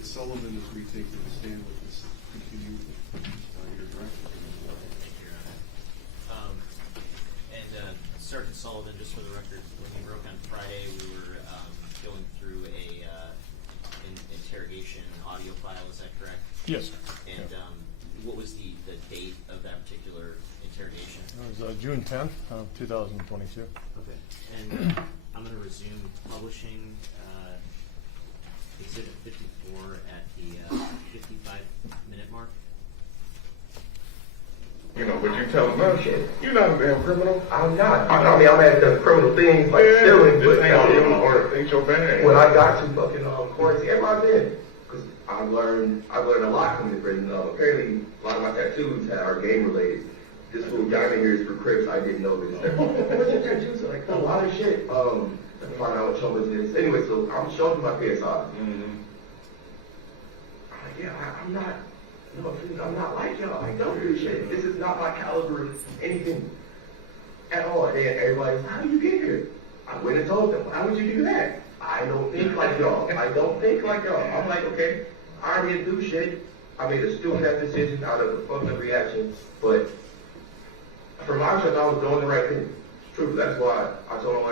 that Sullivan is retaking the stand with this continue your direction. Sergeant Sullivan, just for the record, when we broke on Friday, we were going through an interrogation audio file. Is that correct? Yes. And what was the date of that particular interrogation? It was June 10th, 2022. Okay. And I'm going to resume publishing Exhibit 54 at the 55-minute mark. You know, but you tell them no shit. You're not a damn criminal. I'm not. I mean, I may have done criminal things like stealing, but things so bad. when I got to fucking quarantine, everybody did. Because I learned a lot coming to prison. Apparently, a lot of my tattoos are game related. This little diamond here is for Crips. I didn't know this. What's your tattoos? Like a lot of shit. I find out what trouble is. Anyway, so I'm showing my PSI. Mm-hmm. I'm not. No, I'm not like y'all. I don't do shit. This is not my caliber of anything at all. And everybody's, how did you get here? I went and told them, how would you do that? I don't think like y'all. I don't think like y'all. I'm like, okay, I didn't do shit. I made a stupid decision out of a fucking reaction. But from my perspective, I was doing the right thing. It's true. That's why I told them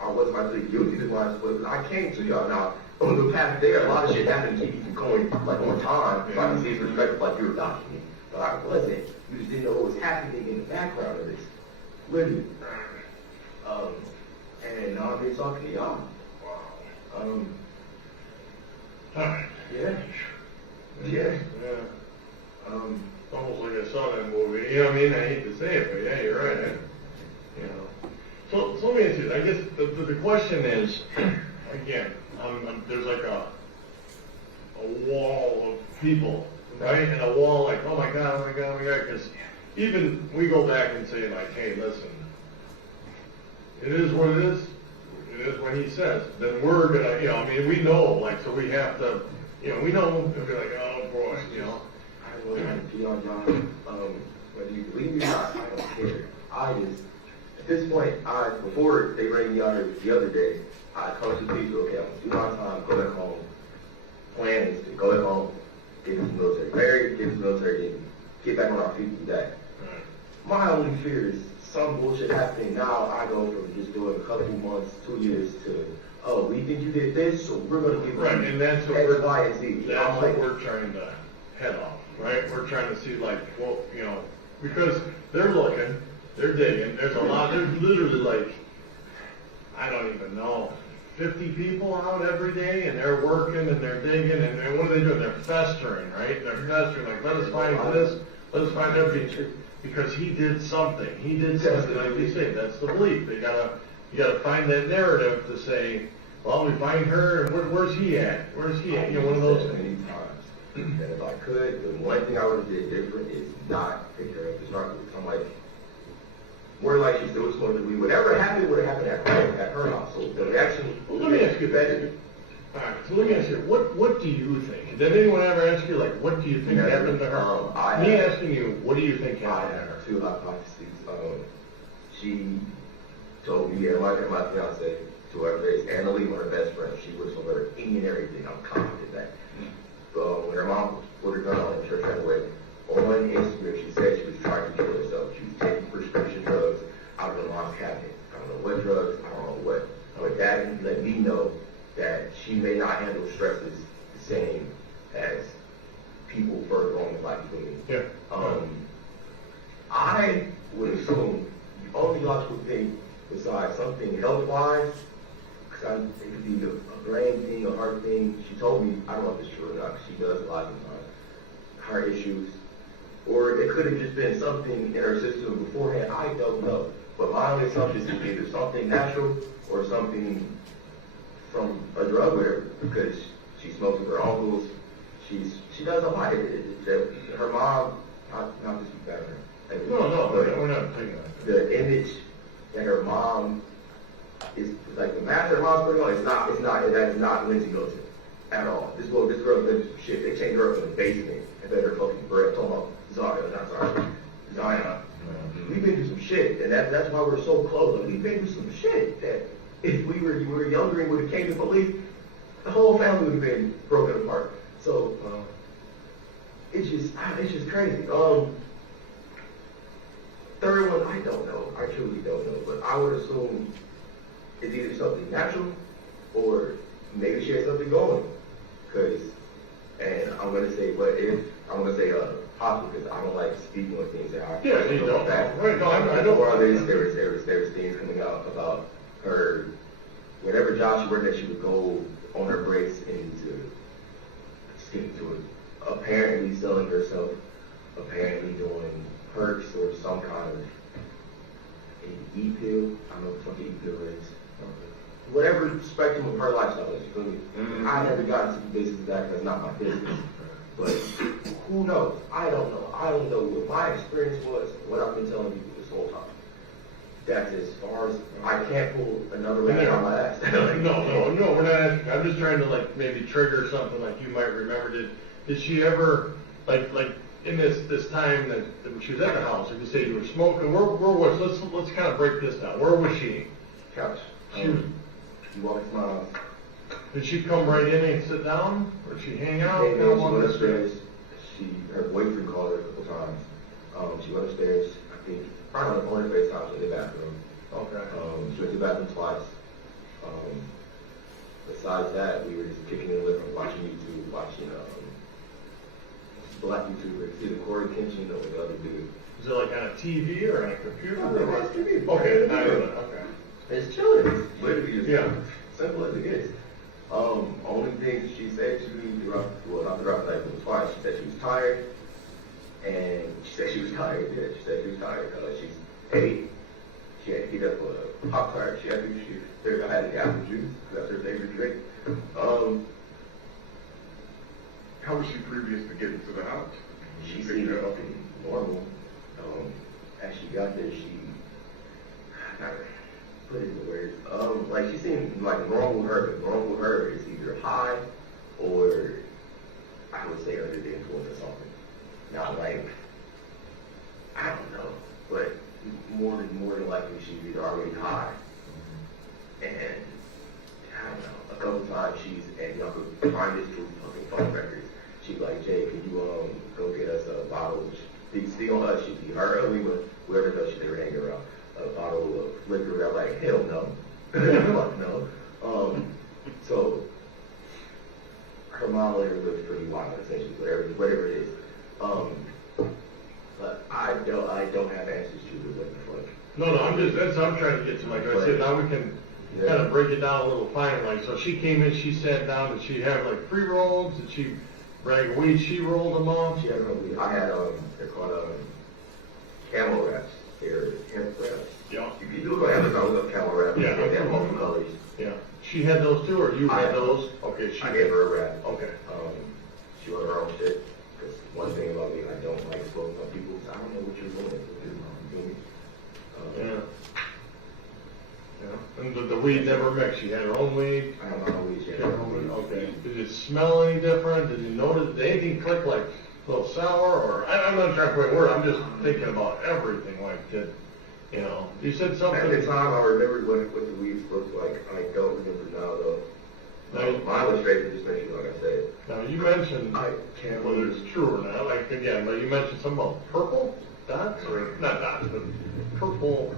I wasn't about to be guilty to why I came to y'all now. On the past day, a lot of shit happened to keep you going like on time. So I can see his perspective like you were documenting. But I wasn't. You just didn't know what was happening in the background of this. Literally. And now I'm here talking to y'all. Yeah. Yeah. It's almost like I saw that movie. You know what I mean? I hate to say it, but yeah, you're right. You know. So let me ask you, I guess the question is, again, there's like a wall of people, right? And a wall like, oh my God, because even we go back and say like, hey, listen, it is what it is. It is what he says. Then we're gonna, you know, I mean, we know, like, so we have to, you know, we know, we'll be like, oh boy, you know. I really want to be on John. Whether you believe me or not, I don't care. At this point, before they bring me out here the other day, I come to people, okay, I'm going to do my time, go back home. Plan is to go back home, get this military married, get this military, get back on our feet and do that. Right. My only fear is some bullshit happening. Now I go from just doing a couple months, 2 years to, oh, we think you did this, so we're going to give you Right, and that's what X, Y, and Z. That's what we're trying to head off, right? We're trying to see like, well, you know, because they're looking, they're digging, there's literally like, I don't even know, 50 people out every day, and they're working and they're digging, and what are they doing? They're festering, right? They're festering, like, let us find this, let us find that, because he did something. He did something, like you say, that's the belief. You gotta find that narrative to say, well, we find her, and where's he at? Where's he at? You know, one of those many times. And if I could, the one thing I would have did different is not pick her up to start with. I'm like, more like she still was going to be whatever happened would have happened at her house. So the reaction. Well, let me ask you that. All right, so let me ask you, what do you think? Did anyone ever ask you, like, what do you think happened to her? Me asking you, what do you think happened to her? 2 hypotheses. She told me, and my fiance, to whoever it is, Anna Lee, one of her best friends, she was told her any and everything. I'm confident that. When her mom put her gun on the church right away, on Instagram, she said she was trying to kill herself. She was taking prescription drugs out of her mom's cabinet. I don't know what drugs, I don't know what. But that let me know that she may not handle stresses the same as people further on in life doing. Yeah. I would assume the only logical thing besides something health-wise, because it could be a brain thing, a heart thing. She told me, I don't know if it's true or not, because she does a lot of times, heart issues. Or it could have just been something in her system beforehand. I don't know. But my only assumption is either something natural or something from a drug wearer, because she smokes with her uncles. She does a lot. Her mom, not to speak bad for her. No, we're not taking that. The image that her mom is like the mask her mom's putting on. That is not Lindsay Milton at all. This girl did some shit. They changed her up in the basement and fed her fucking bread. Talking about Zion. We've been through some shit, and that's why we're so close. We've been through some shit that if we were younger and would have came to police, the whole family would have been broken apart. So, it's just crazy. Third one, I don't know. I truly don't know. But I would assume it's either something natural or maybe she has something going. And I'm gonna say, possible because I don't like speaking on things that are Yeah, you don't. Right, no, I don't. Or there was things coming out about her, whatever job she worked at, she would go on her breaks and to speak to it. Apparently selling herself, apparently doing perks or some kind of an e-pill. I don't know what the e-pill is. Whatever spectrum of her lifestyle is, you feel me? I never got into the business of that, that's not my business. But who knows? I don't know. I don't know what my experience was, what I've been telling people this whole time. That's as far as, I can't pull another rabbit on my ass. No, we're not asking. I'm just trying to like maybe trigger something like you might remember. Did she ever, like in this time that when she was at the house, like you say you were smoking, where was, let's kind of break this down. Where was she? Couch. She was, You walk into my house. did she come right in and sit down? Or did she hang out? She went upstairs. Her boyfriend called her a couple times. She went upstairs, I think, probably on the FaceTime in the bathroom. Okay. She went to the bathroom twice. Besides that, we were just kicking in the living room, watching YouTube, watching black YouTubers, either Corey Kenshin or the other dude. Is it like on a TV or on a computer? No, or it's TV. Okay, okay. It's chilling. It's literally as Yeah. simple as it is. Only thing she said to me not throughout the night, but twice, she said she was tired. And she said she was tired, yeah, she said she was tired. She's 8. She had to get up a Pop-Tart. I had the apple juice, that's her favorite drink. How was she previous to getting to the house? She seemed normal. As she got there, put it in the words. Like she seemed like normal her. Normal her is either high or I would say under the influence of something. Not like I don't know, but more than likely she's either already high. And I don't know. A couple times she's at Uncle Tanya's fucking phone records. She's like, Jay, can you go get us a bottle? Speak on us. She'd be her, whoever knows she never hang around. A bottle of liquor. I'm like, hell no. Fuck no. So her mom later looks pretty wild, essentially, whatever it is. But I don't have answers to what the fuck. No, I'm trying to get to like I said, now we can kind of break it down a little finer. Like, so she came in, she sat down, did she have like pre-rolls? Did she brag weed? She rolled them off? She had no weed. I had, they're called camel wraps. They're hemp wraps. Yeah. You do go to Amazon, look up camel wraps. Yeah. They have multiple colors. Yeah. She had those too, or you I had had those? Okay, I gave her a wrap. Okay. She wrote her own shit. Because one thing about me, I don't like smoking on people. So I don't know what you're doing. You feel me? Yeah. Yeah. And the weed never mixed. She had her own weed. I don't know how we She had her own weed. Okay. Did it smell any different? Did you notice? Did anything click like a little sour? Or I'm not trying to put a word. I'm just thinking about everything. Like, you said something. At the time, I remember what the weeds looked like. I don't remember now, though. Mine was straight to dispensary, like I said. Now, you mentioned, I can't whether believe it's true or not, like, again, but you mentioned something about purple dots, or, not dots, but purple,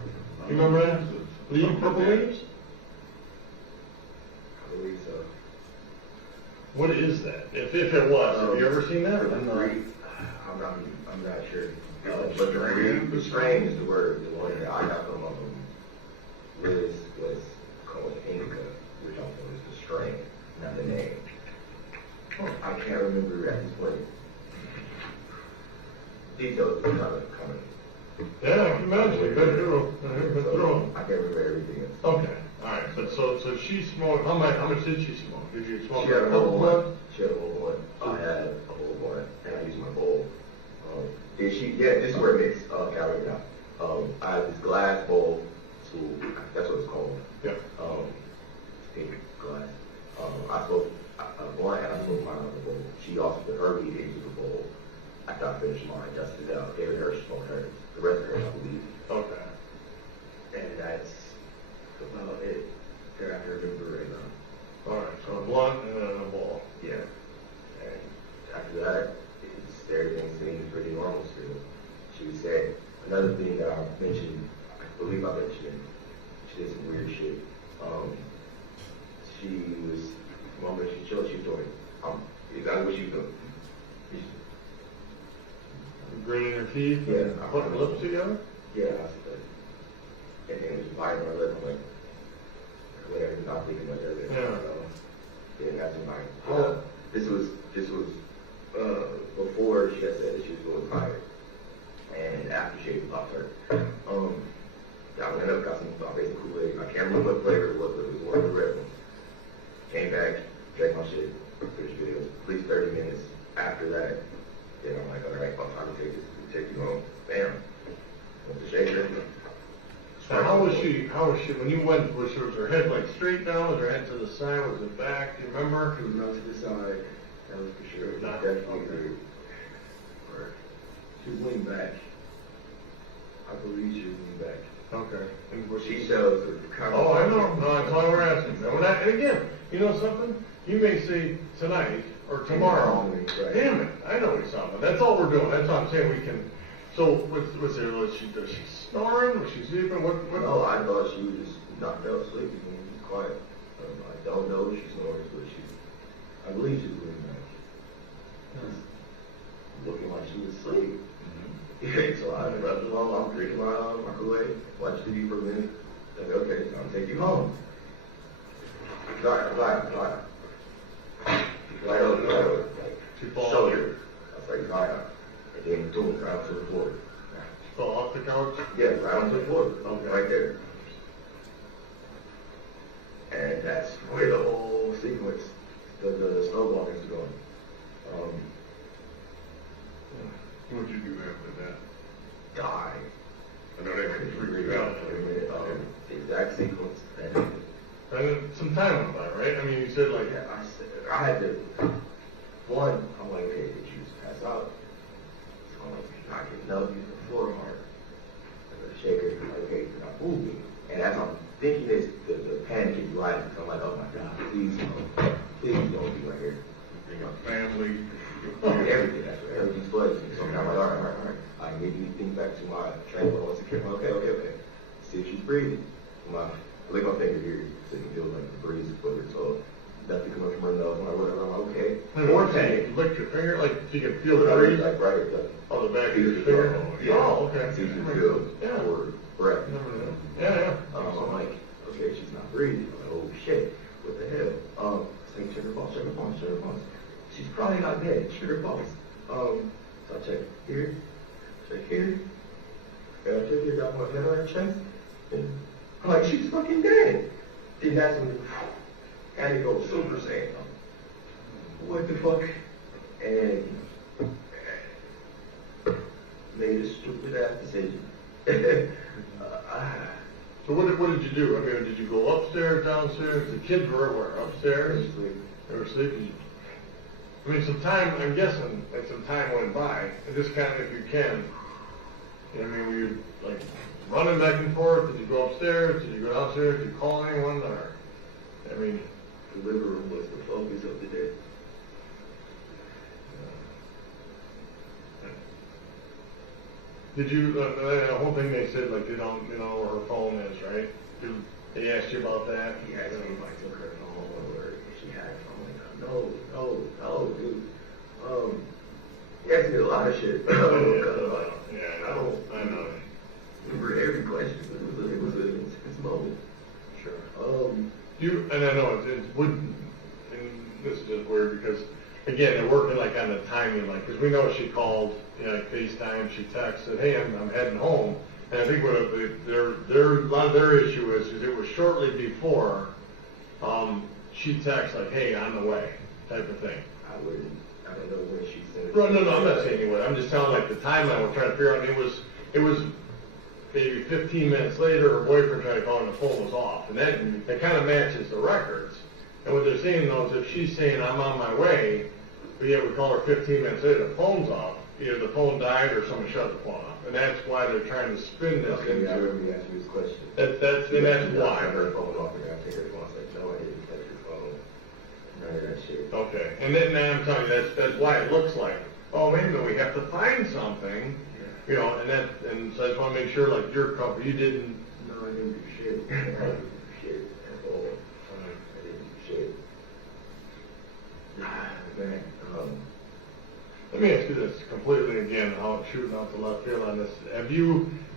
you remember that? Purple leaves? I believe so. What is that? If it was, have you ever seen that? I'm not sure. But the strain is the word. The one that I got from Liz was called indica, which I thought was the strain, not the name. I can't remember at this point. Details are kind of coming. Yeah, I can imagine, you've been through, I can't remember everything else. Okay, alright, so she smoked, how much did she smoke? Did you smoke She had a a whole couple one. blunts? She had a whole one. I had a whole one, and I used my bowl. This is where it makes calorie now. I had this glass bowl, that's what it's called. Yeah. Pink glass. I smoked a blunt and I smoked mine out of the bowl. She also put her weed into the bowl. After I finished mine, dusted it out, gave it her, she smoked hers. The rest of hers, I believe. Okay. And that's about it that I can remember right now. Alright, so a blunt and then a bowl. Yeah. she told me. Exactly what she was doing. Gritting her teeth, Yeah. and putting lips together. Yeah, I said, and then just biting my lip. I'm like, whatever, not thinking much of it. Yeah. Then that's when Oh. this was before she had said that she was going to retire. And after she popped her, I went up, got some basic Kool-Aid. I can't remember what flavor it was, but it was one of the red ones. Came back, drank my shit, finished videos. At least 30 minutes after that, then I'm like, all right, I'll try to take you home. Bam. Went to shaker. So how was she, when you went, was her head like straight down, was her head to the side, was it back, do you remember? She was not to the side. That was for sure. It was Not- definitely okay. good. Or she was leaning back. I believe she was leaning back. Okay. And was She she, shows the kind oh, I know, no, that's why we're asking. And we're not- and again, you know something? You may say tonight or tomorrow, Right. damn it, I know we saw it. That's all we're doing, that's what I'm saying, we can, so was there, was she snoring, was she sleeping, what? No, I thought she was just knocked out sleeping and was quiet. I don't know if she snores, but I believe she was leaning back. Looking like she was asleep. So I rubbed along, I'm drinking my Kool-Aid, watch TV for a minute. Like, okay, I'll take you home. Right over. She falls. Shoulder. I was like, right. And then boom, right onto the floor. Fell off the couch? Yeah, right onto the floor. Okay. Right there. And that's where the whole sequence, the snowball is going. What'd you do after that? Die. I know they couldn't figure it out. For a minute. The exact sequence. And And then some time went by, right? I mean, you said like, yeah, I had to, one, I'm like, okay, did you just pass out? So I'm like, you're not getting up, use the floor hard. The shaker, like, okay, you're not moving. And as I'm thinking this, the panic is rising. So I'm like, oh my God, please don't be right here. You got family. Everything, that's what everything's flooding. So I'm like, all right. I immediately think back to my train once again. Okay. See if she's breathing. I lick my finger here so you can feel like the breeze with her. So nothing coming from her nose. I'm like, whatever. I'm like, okay. More panic. you licked your finger, like, so you could feel the Like breeze right at the on the back of your finger? Yeah. Oh, okay. See if you feel Yeah. her breath. Yeah. I'm like, okay, she's not breathing. I'm like, oh shit, what the hell? Say, check her pulse. She's probably not dead. Check her pulse. So I check here, and I check here, got my hand on her chest, and I'm like, she's fucking dead. Then that's when had to go Super Saiyan. What the fuck? And made a stupid ass decision. So what did you do? I mean, did you go upstairs, downstairs? The kids were where? Upstairs? They were sleeping. I mean, I'm guessing that some time went by, and just kind of, if you can, I mean, were you like running back and forth? Did you go upstairs? Did you go downstairs? Did you call anyone? Or, I mean, The living room was the focus of the day. did you, the whole thing they said, like, they don't, you know, where her phone is, right? They asked you about that? He asked me if I took her phone or if she had a phone. No, dude. He asked me a lot of shit. Yeah, I don't I know. remember every question. It was an intense moment. Sure. And I know it wouldn't, and this is just weird because, again, they're working like on the timing, like, because we know she called, you know, like FaceTime, she texted, hey, I'm heading home. And I think what a lot of their issue is it was shortly before she texted, like, hey, on the way, type of thing. I don't know when she said it. No, I'm not saying you would. I'm just telling, like, the timeline we're trying to figure out. It was maybe 15 minutes later, her boyfriend tried to call and the phone was off. And that kind of matches the records. And what they're saying, though, is if she's saying, I'm on my way, but yet we call her 15 minutes later, the phone's off, either the phone died or someone shut the phone off. And that's why they're trying to spin this Okay, I into... remember you asked me this question. That's why. I her phone off and I take her phone. I was like, no, I didn't touch your phone. None of that shit. Okay. And then I'm telling you, that's why it looks like, oh, maybe we have to find something, you know, and so I just want to make sure, like, your company, you didn't... No, I didn't do shit. I didn't do shit at all. I didn't do shit. Man, Let me ask you this completely again, how shooting out the left field on this.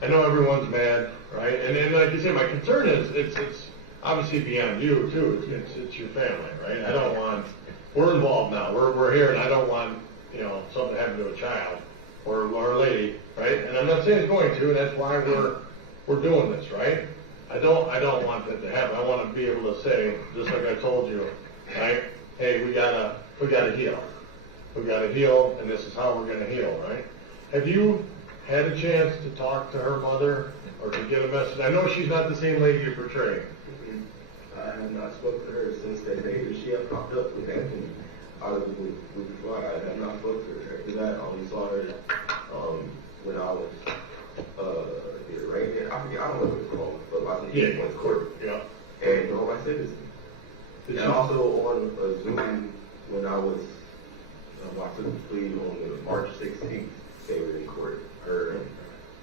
I know everyone's mad, right? And like you say, my concern is, it's obviously beyond you too. It's your family, right? I don't want, we're involved now. We're here and I don't want, something to happen to a child or a lady, right? And I'm not saying it's going to, and that's why we're doing this, right? I don't want that to happen. I want to be able to say, just like I told you, right? Hey, we gotta heal. We gotta heal, and this is how we're gonna heal, right? Have you had a chance to talk to her mother or to get a message? I know she's not the same lady you portray. I have not spoken to her since that day that she had popped up with Anthony out of the week before. I have not spoken to her. After that, I only saw her when I was I forget, I don't know what it's called, but I was in Eastpointe court. Yeah. And all my citizens. And also on a Zoom when I was I took the plea on the March 16th, they were in court. Her,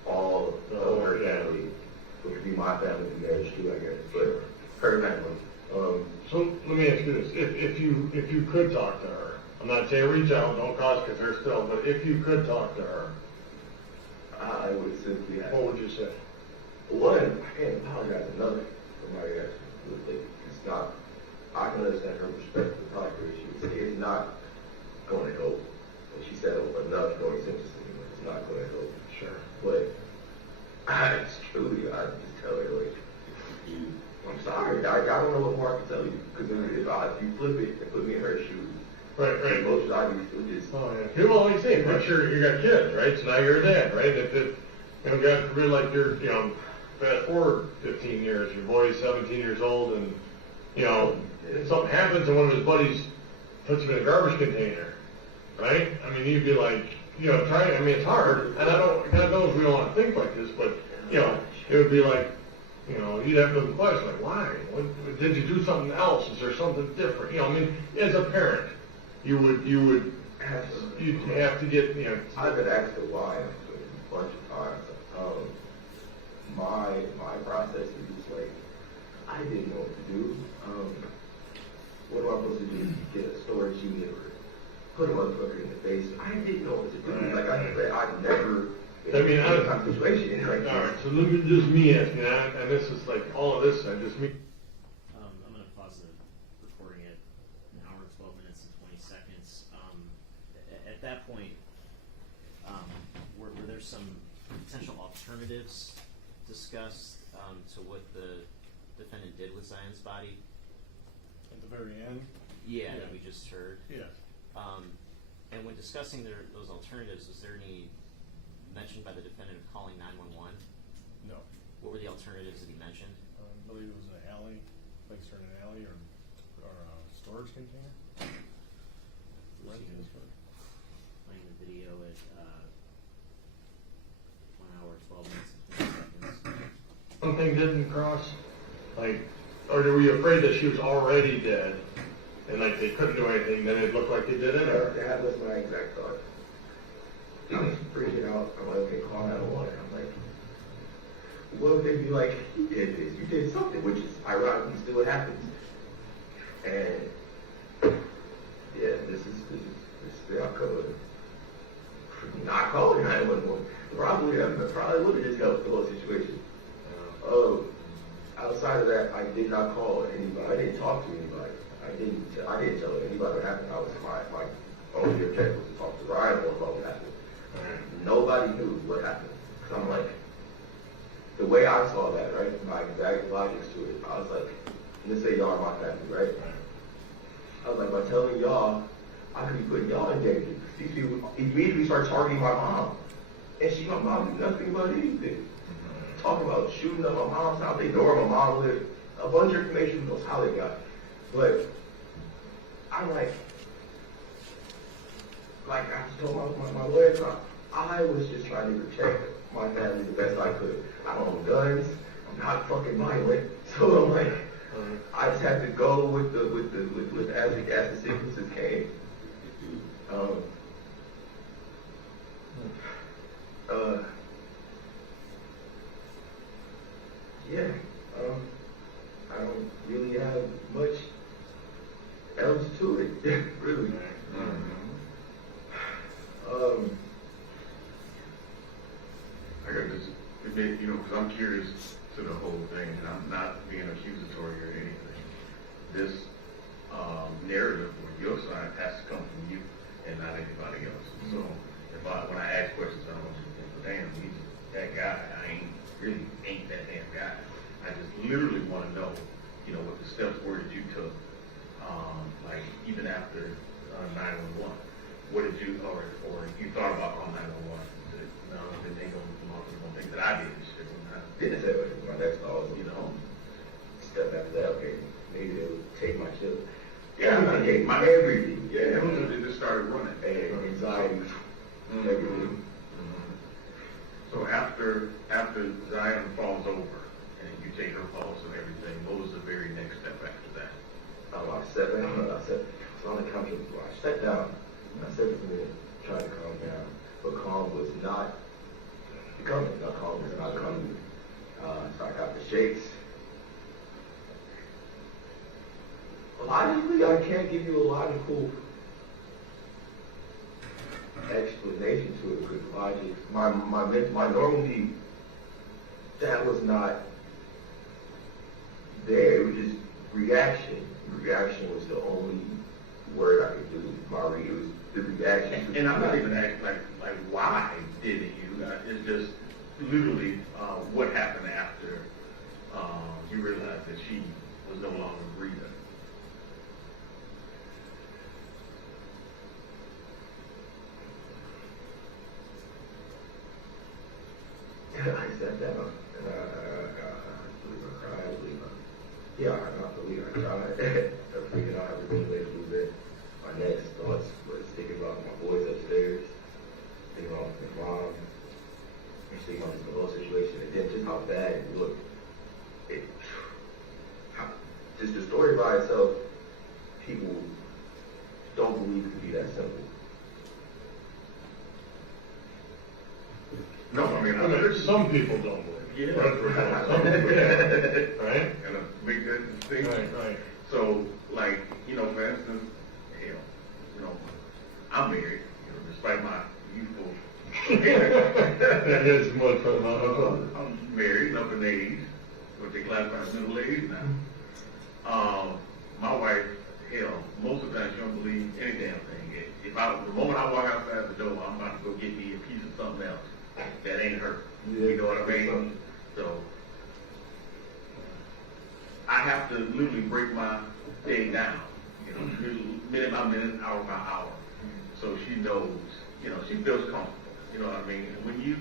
all of her family, which would be my family, the marriage too, I guess, but her family. So let me ask you this: if you could talk to her, I'm not saying reach out, don't cause concern still, but if you could talk to her, I would simply have. what would you say? One, I can't apologize enough for my reaction. It's not. I can understand her perspective of how she would say it's not going to help. And she said enough going sentencing, it's not going to help. Sure. But it's truly, I just tell her like, I'm sorry. I don't know what more I can tell you because if you flip it and put me in her shoes, Right. emotions I'd be still just. Oh yeah. People always say, picture you got kids, right? So now you're a dad, right? If God forbid, like you're, fast forward 15 years, your boy's 17 years old, and something happens, and one of his buddies puts him in a garbage container, right? I mean, you'd be like, trying. I mean, it's hard, and God knows we don't want to think like this, but it would be like, you'd have to question, like, why? What, did you do something else? Is there something different? I mean, as a parent, you would you'd have to get, I've been asked why a bunch of times. My process is just like, I didn't know what to do. What am I supposed to do? Get a storage unit or put a motherfucker in the face? I didn't know what to do. Like I said, I've never been in that kind of situation. Like, all right, so look at just me asking, and this is like all of this, and just me. I'm going to pause the recording at an hour and 12 minutes and 20 seconds. At that point, were there some potential alternatives discussed to what the defendant did with Zion's body? At the very end? Yeah, that we just heard. Yeah. And when discussing those alternatives, was there any mention by the defendant of calling 911? No. What were the alternatives that he mentioned? I believe it was an alley, placed her in an alley or a storage container. Playing the video at 1 hour, 12 minutes, and 20 seconds. Something didn't cross, or were you afraid that she was already dead, and they couldn't do anything, then it looked like they did it, or? That was my exact thought. I was freaking out. I'm like, okay, call 911. I'm like, what if they be like, you did this, you did something, which is ironically still what happens. And yeah, this is the outcome of not calling 911. Probably would have just helped the whole situation. Outside of that, I did not call anybody. I didn't talk to anybody. I didn't tell anybody what happened. My only objective was to talk to Ryan about what happened. Nobody knew what happened. So I'm like, the way I saw that, right, my exact logic to it, I was like, let's say y'all are my family, right? I was like, by telling y'all, I could be putting y'all in danger. These people immediately start targeting my mom. And my mom knew nothing about anything. Talking about shooting up my mom's house, they know where my mom lived. A bunch of information knows how they got it. But I'm like I just told my lawyer, I was just trying to protect my family the best I could. I don't own guns. I'm not fucking violent. So I'm like, I just had to go with as the sequences came. I don't really have much else to it, really. because I'm curious to the whole thing, and I'm not being accusatory or anything. This narrative on your side has to come from you and not anybody else. So when I ask questions, I don't want you to think, well, damn, he's that guy. I ain't that damn guy. I just literally want to know, you know, what the steps were that you took, like even after 911. What did you, or you thought about calling 911? No, then they gonna think that I did this shit. Didn't say it was my next call, you know. Step after that, okay, maybe they would take my children. Yeah, I gave my everything. Yeah, They just started running. and anxiety, everything. So after Zion falls over and you take her pulse and everything, what was the very next step after that? I sat down, I was on the couch, I sat down, and I said to me, trying to calm down, but calm was not coming, calm was not coming. So I got the shakes. Logically, I can't give you a logical explanation to it, because logic, my normally, that was not there, it was just reaction. Reaction was the only word I could do. It was the reaction. And I'm not even asking like why didn't you? It's just literally what happened after you realized that she was no longer breathing. I sat down and I believe I cried. I believe I cried. I'm freaking out. Everything laid a little bit. My next thoughts was thinking about my boys upstairs, thinking about my mom, and thinking about this whole situation, and then just how bad it looked. Just the story by itself, people don't believe it could be that simple. No, I mean, some people don't believe. Yeah. Right? And a big distinction. Right. So, like, you know, for instance, hell, you know, I'm married, you know, despite my youthful That is much for I'm married, up in age, what they classify as middle age now. My wife, hell, most of the time she don't believe any damn thing. The moment I walk outside the door, I'm about to go get me a piece of something else. That ain't her. You know what I mean? So I have to literally break my day down, you know, minute by minute, hour by hour. So she knows, you know, she feels comfortable. You know what I mean? And when you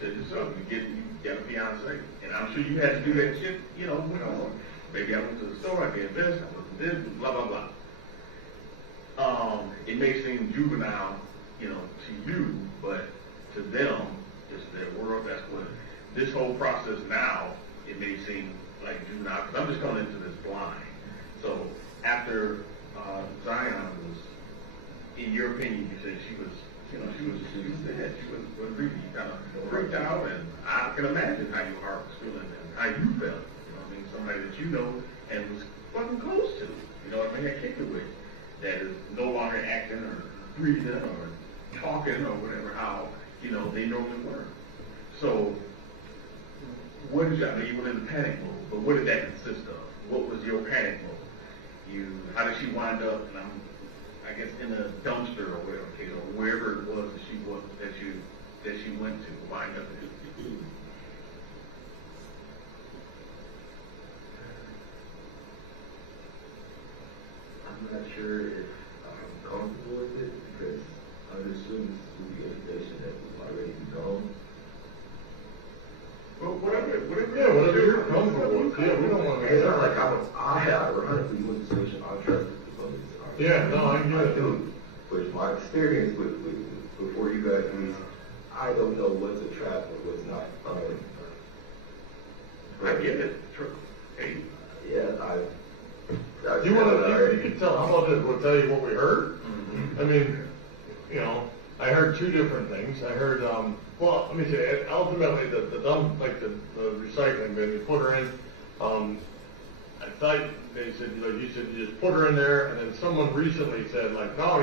said yourself, you got a fiance, and I'm sure you had to do that shit, you know, maybe I went to the store, I did this, I did this, blah, blah, blah. It may seem juvenile, you know, to you, but to them, it's their world. That's what this whole process now, it may seem like juvenile, because I'm just going into this blind. So after Zion was, in your opinion, you said she was dead. She was really kind of freaked out, and I can imagine how your heart was feeling and how you felt. You know what I mean? Somebody that you know and was fucking close to. You know what I mean? That kicked it with, that is no longer acting or breathing or talking or whatever, how, you know, they normally were. So, what did you, I mean, you were in the panic mode, but what did that consist of? What was your panic mode? How did she wind up, I guess, in a dumpster or whatever, or wherever it was that she went to, wind up in? I'm not sure if I'm comfortable with it, because I would assume this would be information that was already known. Well, whatever you're comfortable with. Yeah, we don't want to. It's not like I ironically went to situation I trust the police. Yeah, no, I get it. do. But my experience with before you guys leave, I don't know what's a trap and what's not. I get it. True. Hey. Yeah, You can tell. How about this? We'll tell you what we heard. Mm-hmm. I mean, you know, I heard two different things. I heard, well, let me say, ultimately, the dump, like the recycling bin, you put her in. I thought they said, like you said, you just put her in there, and then someone recently said, like, no,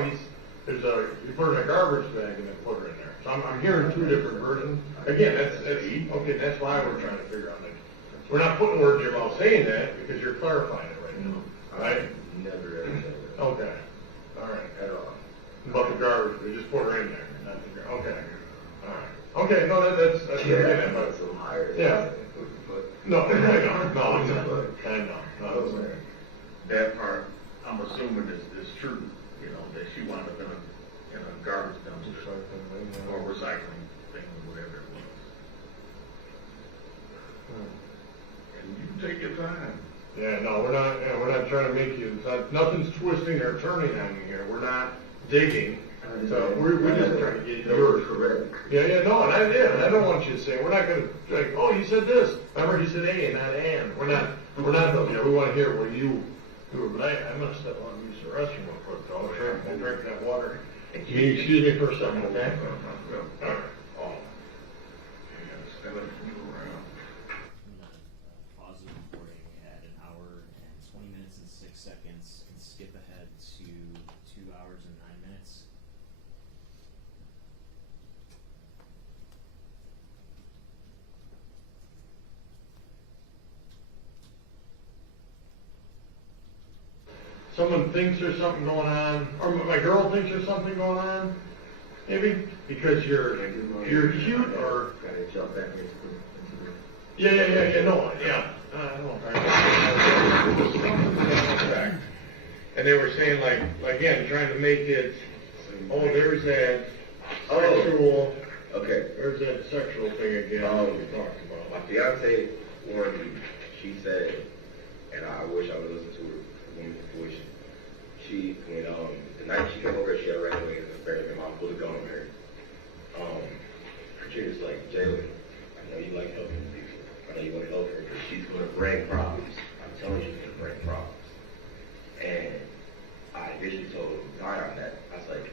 you put her in a garbage bag and then put her in there. So I'm hearing two different versions. Again, okay, that's why we're trying to figure out that. We're not putting words in your mouth saying that because you're clarifying it right now, right? Never ever said that. Okay, all right. At all. About the garbage, we just put her in there, not the okay, all right. Okay, no, that's Yeah, but but some higher. yeah. But No, I know. That part, I'm assuming is true, you know, that she wound up in a garbage dumpster or recycling thing, whatever it was. And you can take your time. Yeah, no, we're not trying to make you, nothing's twisting or turning on you here, we're not digging. So we're just trying to get yours correct. Yeah, no, and I don't want you to say, we're not gonna, like, oh, you said this, remember he said A and not and, we're not, we wanna hear what you do, but I'm gonna step on and use the restroom real quick, though, sure, and drink that water. Can you excuse me for a second, okay? All right. Oh. Yeah, instead of you around. I'm gonna pause the recording at 1 hour and 20 minutes and 6 seconds and skip ahead to 2 hours and 9 minutes. Someone thinks there's something going on, or my girl thinks there's something going on, maybe, because you're cute, or, Gotta jump back into the. yeah. I know. And they were saying, like, again, trying to make it, oh, there's that sexual, Okay. there's that sexual thing again that we talked about. My fiance warned me. She said, and I wish I would listen to her woman's intuition. When the night she came over, she had a ran away, and apparently my mom pulled a gun on her. Katrina's like, Jaylin, I know you like helping people. I know you want to help her, because she's going to bring problems. I'm telling you, she's going to bring problems. And I initially told Zion that. I was like,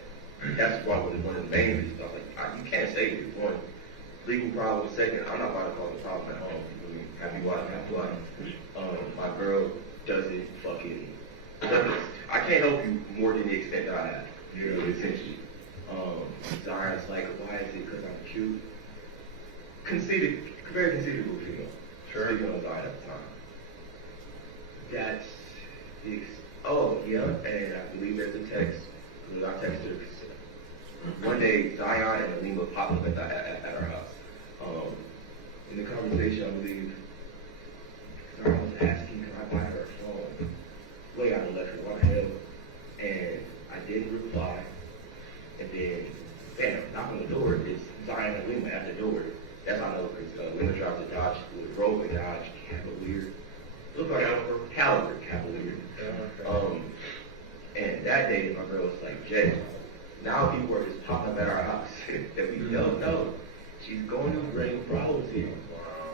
that's one of the main reasons. I was like, you can't save it. One, legal problem. Second, I'm not about to cause a problem at home. You know, happy wife, happy life. My girl doesn't fucking. I can't help you more than the extent that I have. You know, essentially. Zion's like, why is it? Because I'm cute. Conceited, very conceited little female. Sure. Speaking on Zion at the time. That's the. Oh, yeah, and I believe there's a text. Because I texted her. One day, Zion and Alima popped up at our house. In the conversation, I believe, Zion was asking, can I buy her a phone? Way out of left field, what the hell? And I didn't reply. And then, bam, knock on the door. It's Zion and Alima at the door. That's how I know, because Alima drives a Dodge, with a Rover Dodge Cavalier. Look like Cavalier. And that day, my girl was like, Jay, now people are just popping up at our house that we don't know. She's going to bring problems here.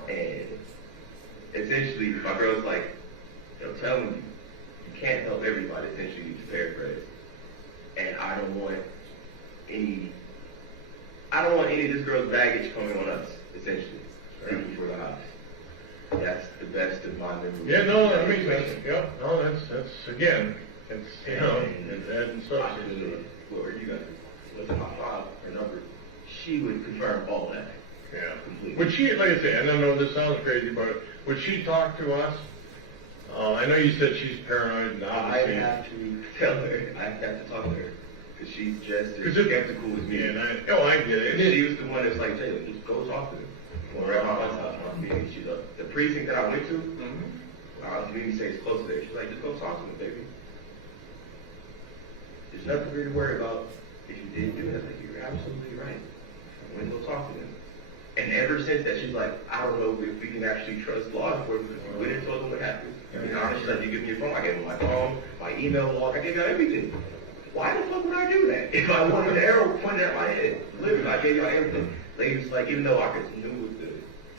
And essentially, my girl's like, they'll tell me, you can't help everybody, essentially, to paraphrase. And I don't want any of this girl's baggage coming on us, essentially, for the house. That's the best of my memory. Yeah, no, that makes sense. Yep. No, that's again, it's it's adding substance to it. Where you guys what's in my file, her number, she would confirm all that. Yeah. Completely. Would she, like I say, I don't know this sounds crazy, but would she talk to us? I know you said she's paranoid and I obviously. have to tell her, I have to talk to her, because she's just as skeptical as me. And I get it. And she was the one that's like, Jaylin, just go talk to them. We're at my aunt's house, she's the precinct that I went to, our community stays close to there. She's like, just go talk to them, baby. There's nothing for you to worry about if you didn't do that. Like, you're absolutely right. I went to go talk to them. And ever since that, she's like, I don't know if we can actually trust law enforcement. We went and told them what happened. I mean, honestly, she's like, you give me your phone, I gave them my phone, my email log, I gave out everything. Why the fuck would I do that? If I wanted an arrow pointed at my head, literally, I gave y'all everything. Ladies, like, even though I knew with the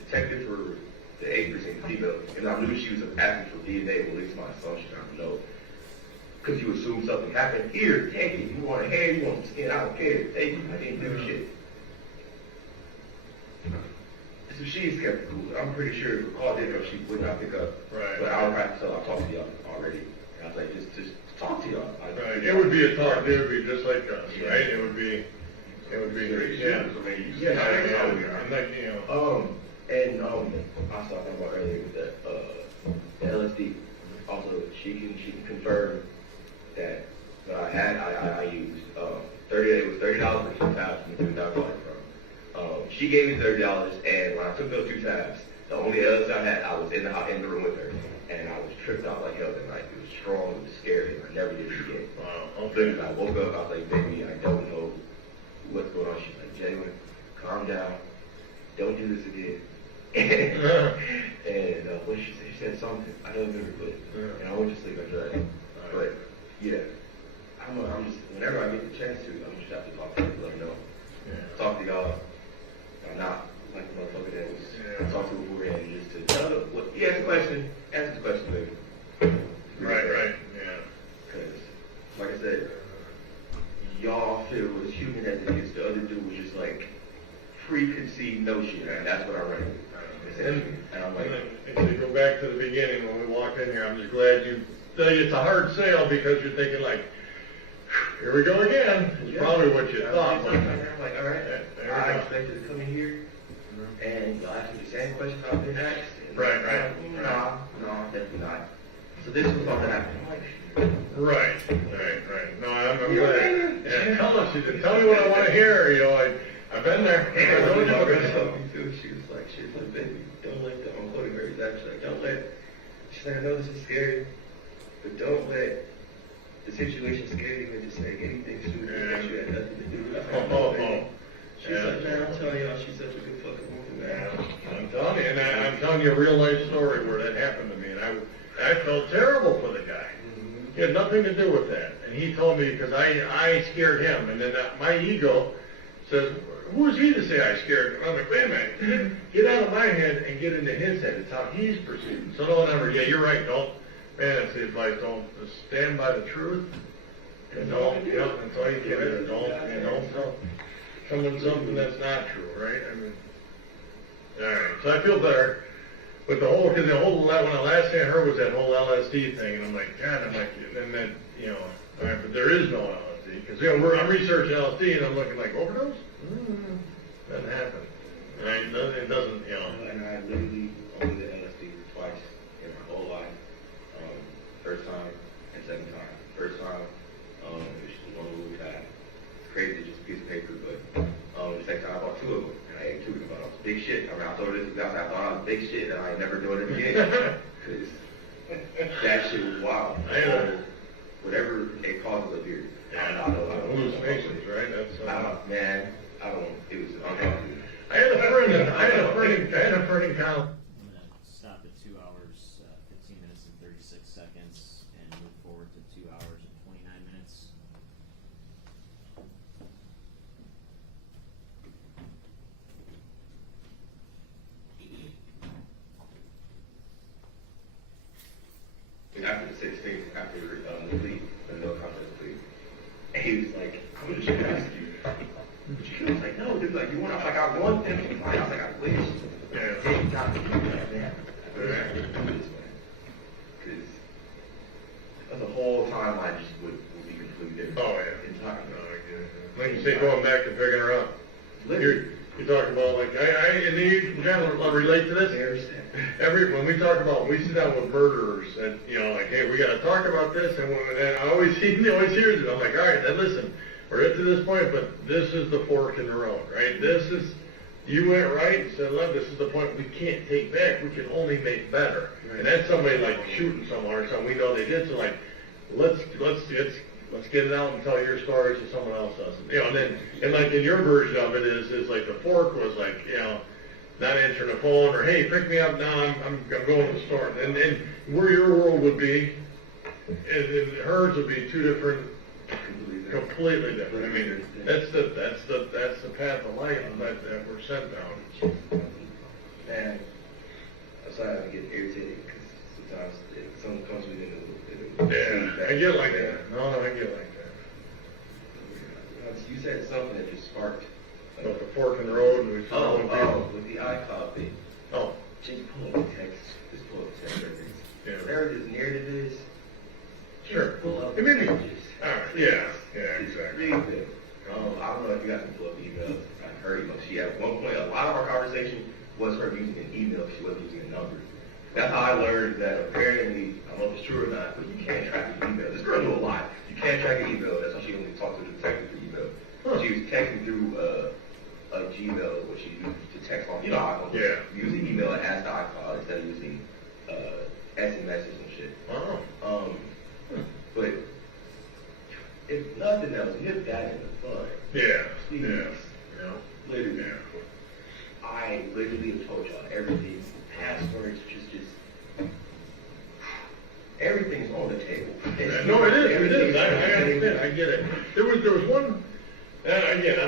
detective for the 8% female, and I knew she was asking for DNA, at least my assumption, I don't know. Because you assume something happened. Here, take it. You want a hair, you want some skin, I don't care. Take it. I didn't do shit. So she's skeptical. I'm pretty sure if a call did come, she would not pick up. Right. But I'll have to tell her, I'll talk to y'all already. And I was like, just talk to y'all. Right, it would be a talk, it would be just like us, Yeah. right? It would be, yeah. Yeah, And like, you know. And I was talking about earlier with the LSD. Also, she can confirm that I used it was $30 for 2 tabs from the dude I bought it from. She gave me $30, and when I took those 2 tabs, the only LSD I had, I was in the room with her, and I was tripped out like hell that night. It was strong, it was scary, and I never did it again. Wow, Then I woke up, I was like, baby, I don't know what's going on. She's like, Jaylin, calm down, don't do this again. And what did she say? She said something. I don't remember, and I went to sleep after that. But yeah, I'm just whenever I get the chance to, I'm just have to talk to her, let her know. Talk to y'all. I'm not like the motherfucker that was talk to her beforehand, just to tell her what. You ask a question, answer the question, baby. Right, yeah. Because, like I said, y'all feel as human as it is. The other dude was just like preconceived notion, and that's what I run into. And I'm like, and to go back to the beginning when we walked in here, I'm just glad it's a hard sale because you're thinking like, here we go again. It's probably what you thought. I'm like, all right, I expected to come in here and y'all ask me the same question I've been asked. Right. No, definitely not. So this was all that happened. I'm like, Right. No, I'm glad. Yeah, tell me what I want to hear. You know, I've been there. She was like, baby, don't let the, I'm quoting her exactly, like, don't let, she's like, I know this is scary, but don't let the situation scare you and just say anything stupid that you had nothing to do with it. She's like, man, I'm telling y'all, she's such a good fucking woman, man. I'm telling you, and I'm telling you a real life story where that happened to me, and I felt terrible for the guy. He had nothing to do with that, and he told me because I scared him, and then my ego says, who is he to say I scared him? I'm like, wait a minute, get out of my head and get into his head. It's how he's perceived. So don't ever, you're right, that's the advice, don't stand by the truth. And don't, that's all you can do. Don't tell someone something that's not true, right? I mean, all right, so I feel better. But when I last thing I heard was that whole LSD thing, and I'm like, and then, all right, but there is no LSD. Because, I'm researching LSD, and I'm looking like, overdose? Doesn't happen. Right? It doesn't, And I literally only did LSD twice in my whole life. First time and second time. First time, it was just one little pad. Crazy, just a piece of paper, but the second time I bought 2 of them, and I ate 2 of them. I was big shit. I told her this outside, I thought I was big shit, and I ain't never doing it again. Because that shit was wild. Whatever it causes up here. I don't know. Hallucinations, right? That's it was unhealthy. I had a friend in college. I'm going to stop at 2 hours, 15 minutes and 36 seconds, and move forward to 2 hours and 29 minutes. After the 16th, after the plea, the no contest plea, and he was like, I'm just going to ask you. She was like, no, dude, like, you want to, like, I want them to find out, like, I wish. Hey, you got to do that, man. I do this, man. Because the whole time I just would be completely different. Oh, yeah. Entirely. No, I get it. Like you say, going back to picking her up. Literally. You talk about, like, and you can kind of relate to this. When we talk about, we sit down with murderers, and, like, hey, we got to talk about this, and I always hear it. I'm like, all right, then listen, we're up to this point, but this is the fork in the road, right? You went right and said, look, this is the point we can't take back. We can only make better. Right. And that's somebody like shooting someone or something. We know they did. So like, let's get it out and tell your story so someone else doesn't. And like in your version of it is like the fork was like, not answering the phone or hey, pick me up now. I'm going to the store. And where your world would be, and hers would be two different. Completely different. I mean, that's the path of life that we're sent down. And that's why I get irritated because sometimes someone comes within I get like that. No, I get like that. You said something that just sparked. About the fork in the road and we with the iCloud thing. Oh. Just pull up the text. Just pull up the text. Yeah. Whatever this narrative is, Sure. Full of It made me, pages. yeah, exactly. Big thing. I don't know if you guys can pull up emails. I heard emails. She at one point, a lot of our conversation was her using an email. She wasn't using a number. That's how I learned that apparently, I don't know if it's true or not, but you can't track an email. This girl knew a lot. You can't track an email. That's how she only talked to the detective through email. Huh. She was texting through a Gmail, which she used to text off. You know how I Yeah. using email as the iCloud instead of using SMS and shit. Oh. But if nothing else, nip that in the bud. Yeah, Please. yeah, you know, Literally. yeah. I literally have told y'all everything. Passwords, just everything's on the table. No, it is. I understand. I get it. There was one. Again,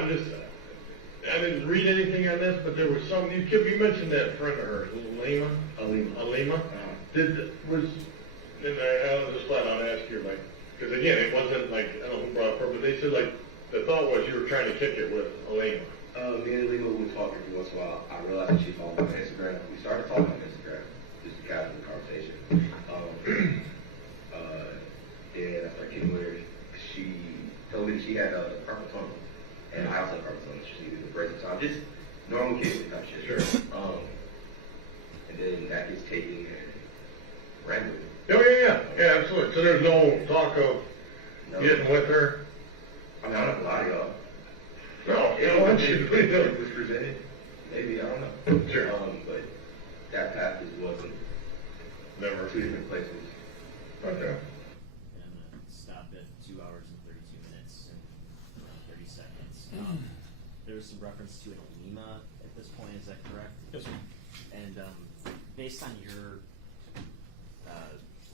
I didn't read anything on this, but there was some. You mentioned that friend of hers, Alima. And I'll just flat out ask you, like, because again, it wasn't like I don't know who brought it up, but they said like the thought was you were trying to kick it with Alima. Me and Lima were talking for once in a while. I realized that she followed me on Instagram. We started talking on Instagram, just a casual conversation. And I started kidding with her. She told me that she had carpal tunnel, and I also had carpal tunnel. She needed a brace. So I'm just normal kid type shit. Sure. And then that gets taken and ran with it. Oh yeah, absolutely. So there's no talk of getting with her. I mean, I'm not gonna lie to y'all. No, It was presented. Maybe, I don't know. Sure. But that path just wasn't Never. two different places. Okay. And I'm gonna stop at 2 hours and 32 minutes and around 30 seconds. There was some reference to an Alima at this point, is that correct? Yes, sir. And based on your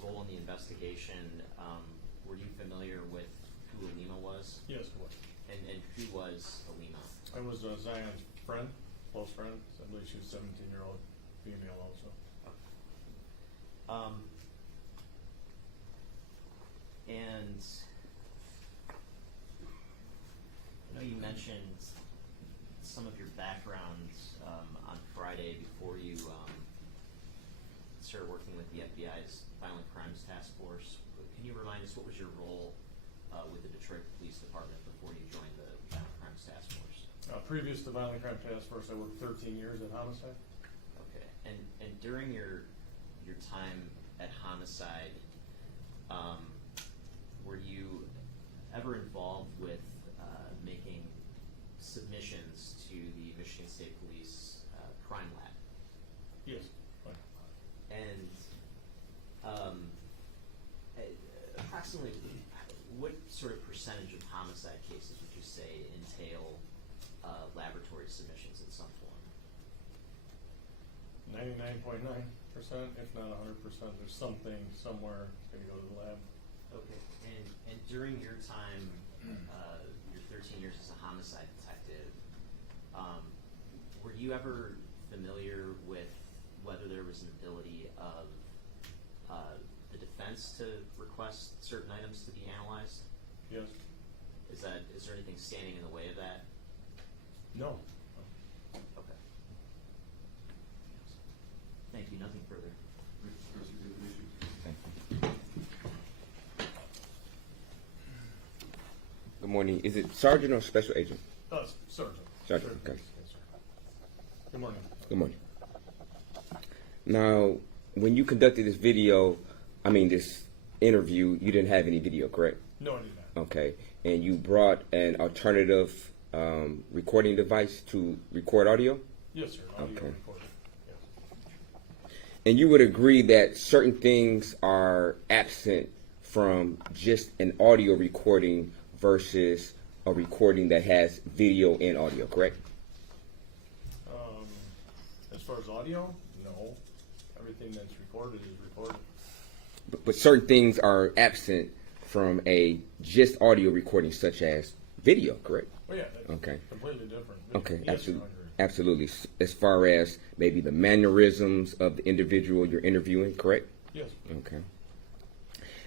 role in the investigation, were you familiar with who Alima was? Yes, it was. And who was Alima? I was Zion's friend, close friend. I believe she was a 17-year-old female also. And I know you mentioned some of your background on Friday before you started working with the FBI's Violent Crimes Task Force. Can you remind us what was your role with the Detroit Police Department before you joined the Violent Crimes Task Force? Previous to Violent Crime Task Force, I worked 13 years at Homicide. Okay, and during your time at Homicide, were you ever involved with making submissions to the Michigan State Police Crime Lab? Yes. Fine. And approximately, what sort of percentage of homicide cases would you say entail laboratory submissions in some form? 99.9%, if not 100%. There's something somewhere going to go to the lab. Okay, and during your time, your 13 years as a homicide detective, were you ever familiar with whether there was an ability of the defense to request certain items to be analyzed? Yes. Is there anything standing in the way of that? No. Okay. Thank you. Nothing further. Good morning. Is it sergeant or special agent? Sergeant. Sergeant, okay. Yes, sir. Good morning. Good morning. Now, when you conducted this this interview, you didn't have any video, correct? No, I did not. Okay. And you brought an alternative recording device to record audio? Yes, sir. Audio Okay. recording. Yes. And you would agree that certain things are absent from just an audio recording versus a recording that has video and audio, correct? As far as audio, no. Everything that's recorded is recorded. But certain things are absent from a just audio recording, such as video, correct? Oh, yeah, that's Okay. completely different. Okay, Yes, absolutely. I agree. Absolutely. As far as maybe the mannerisms of the individual you're interviewing, correct? Yes. Okay.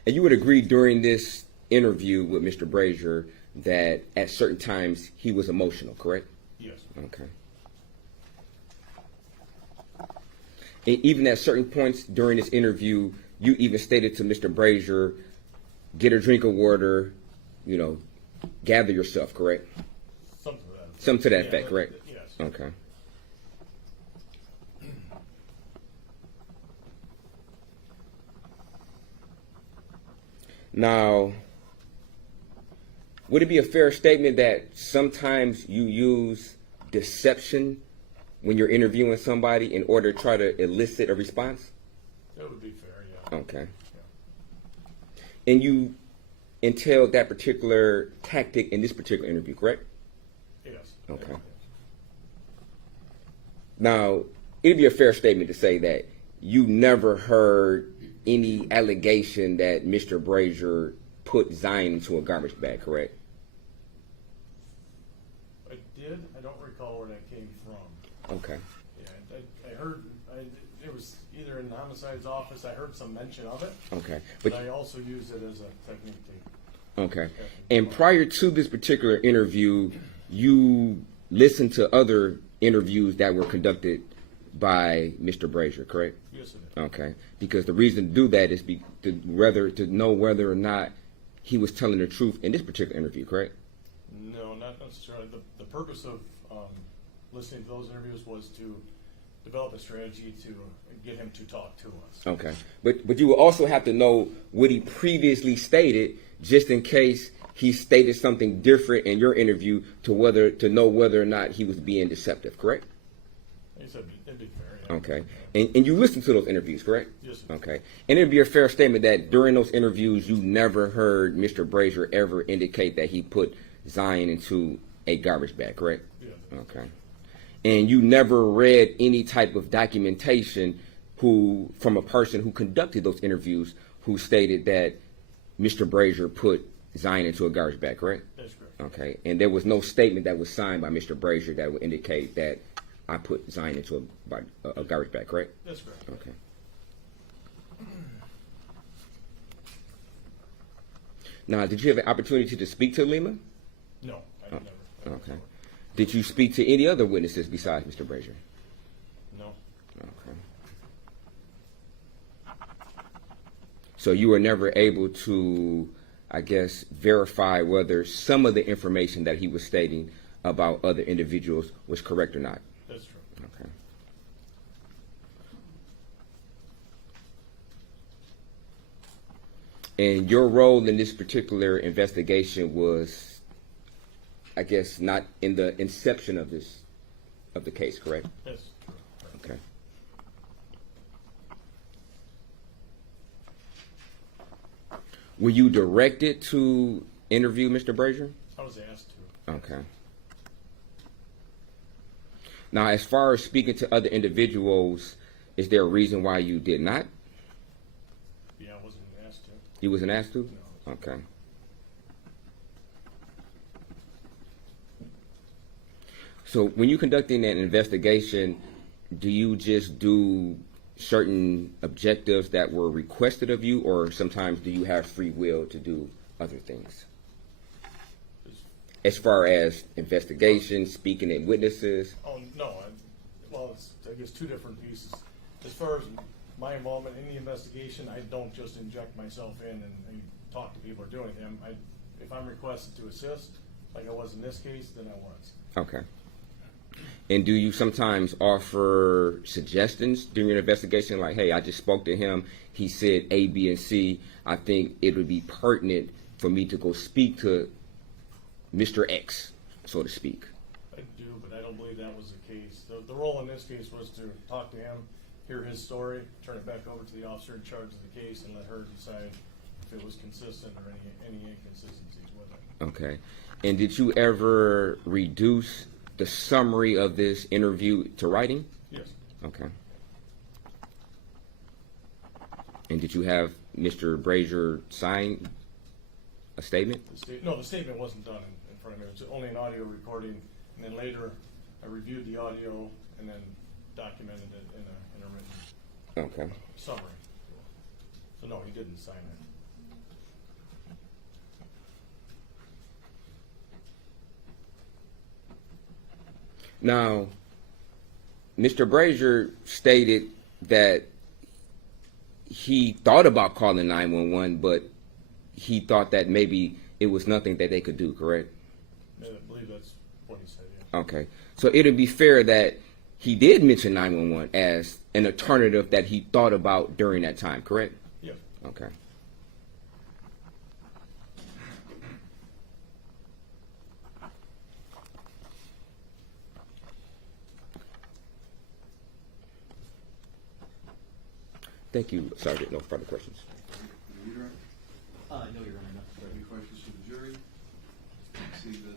And you would agree during this interview with Mr. Brazier that at certain times he was emotional, correct? Yes. Okay. And even at certain points during this interview, you even stated to Mr. Brazier get a drink of water, gather yourself, correct? Something to that effect. Something to that Yeah, effect, but- correct? Yes. Okay. Now, would it be a fair statement that sometimes you use deception when you're interviewing somebody in order to try to elicit a response? That would be fair, yeah. Okay. Yeah. And you entailed that particular tactic in this particular interview, correct? Yes. Okay. Yes. Now, it'd be a fair statement to say that you never heard any allegation that Mr. Brazier put Zion into a garbage bag, correct? I did. I don't recall where that came from. Okay. Yeah, I heard it was either in the homicide's office. I heard some mention of it, Okay. but I also used it as a technique to. Okay. And prior to this particular interview, you listened to other interviews that were conducted by Mr. Brazier, correct? Yes, it is. Okay. Because the reason to do that is to know whether or not he was telling the truth in this particular interview, correct? No, not necessarily. The purpose of listening to those interviews was to develop a strategy to get him to talk to us. Okay. But you will also have to know what he previously stated, just in case he stated something different in your interview to know whether or not he was being deceptive, correct? He said it'd be fair. Yeah. Okay. And you listened to those interviews, correct? Yes, sir. Okay. And it'd be a fair statement that during those interviews, you never heard Mr. Brazier ever indicate that he put Zion into a garbage bag, correct? Yeah. Okay. And you never read any type of documentation from a person who conducted those interviews who stated that Mr. Brazier put Zion into a garbage bag, correct? That's correct. Okay. And there was no statement that was signed by Mr. Brazier that would indicate that I put Zion into a garbage bag, correct? That's correct. Okay. Now, did you have an opportunity to speak to Lima? No, I never. Okay. Did you speak to any other witnesses besides Mr. Brazier? No. Okay. So you were never able to, I guess, verify whether some of the information that he was stating about other individuals was correct or not? That's true. Okay. And your role in this particular investigation was, I guess, not in the inception of the case, correct? Yes. Okay. Were you directed to interview Mr. Brazier? I was asked to. Okay. Now, as far as speaking to other individuals, is there a reason why you did not? Yeah, I wasn't asked to. You wasn't asked to? No. Okay. So when you're conducting an investigation, do you just do certain objectives that were requested of you, or sometimes do you have free will to do other things? As far as investigation, speaking at witnesses? Oh, no. It's, I guess, two different pieces. As far as my involvement in the investigation, I don't just inject myself in and talk to people or do anything. If I'm requested to assist, like I was in this case, then I was. Okay. And do you sometimes offer suggestions during your investigation? Like, hey, I just spoke to him. He said A, B, and C. I think it would be pertinent for me to go speak to Mr. X, so to speak. I do, but I don't believe that was the case. The role in this case was to talk to him, hear his story, turn it back over to the officer in charge of the case, and let her decide if it was consistent or any inconsistencies with it. Okay. And did you ever reduce the summary of this interview to writing? Yes. Okay. And did you have Mr. Brazier sign a statement? No, the statement wasn't done in front of me. It was only an audio recording, and then later I reviewed the audio and then documented it in a written Okay. summary. So no, he didn't sign it. Now, Mr. Brazier stated that he thought about calling 911, but he thought that maybe it was nothing that they could do, correct? I believe that's what he said, yeah. Okay. So it'd be fair that he did mention 911 as an alternative that he thought about during that time, correct? Yeah. Okay. Thank you, Sergeant. No further questions. Leader, No, Your Honor, no. any questions for the jury? See that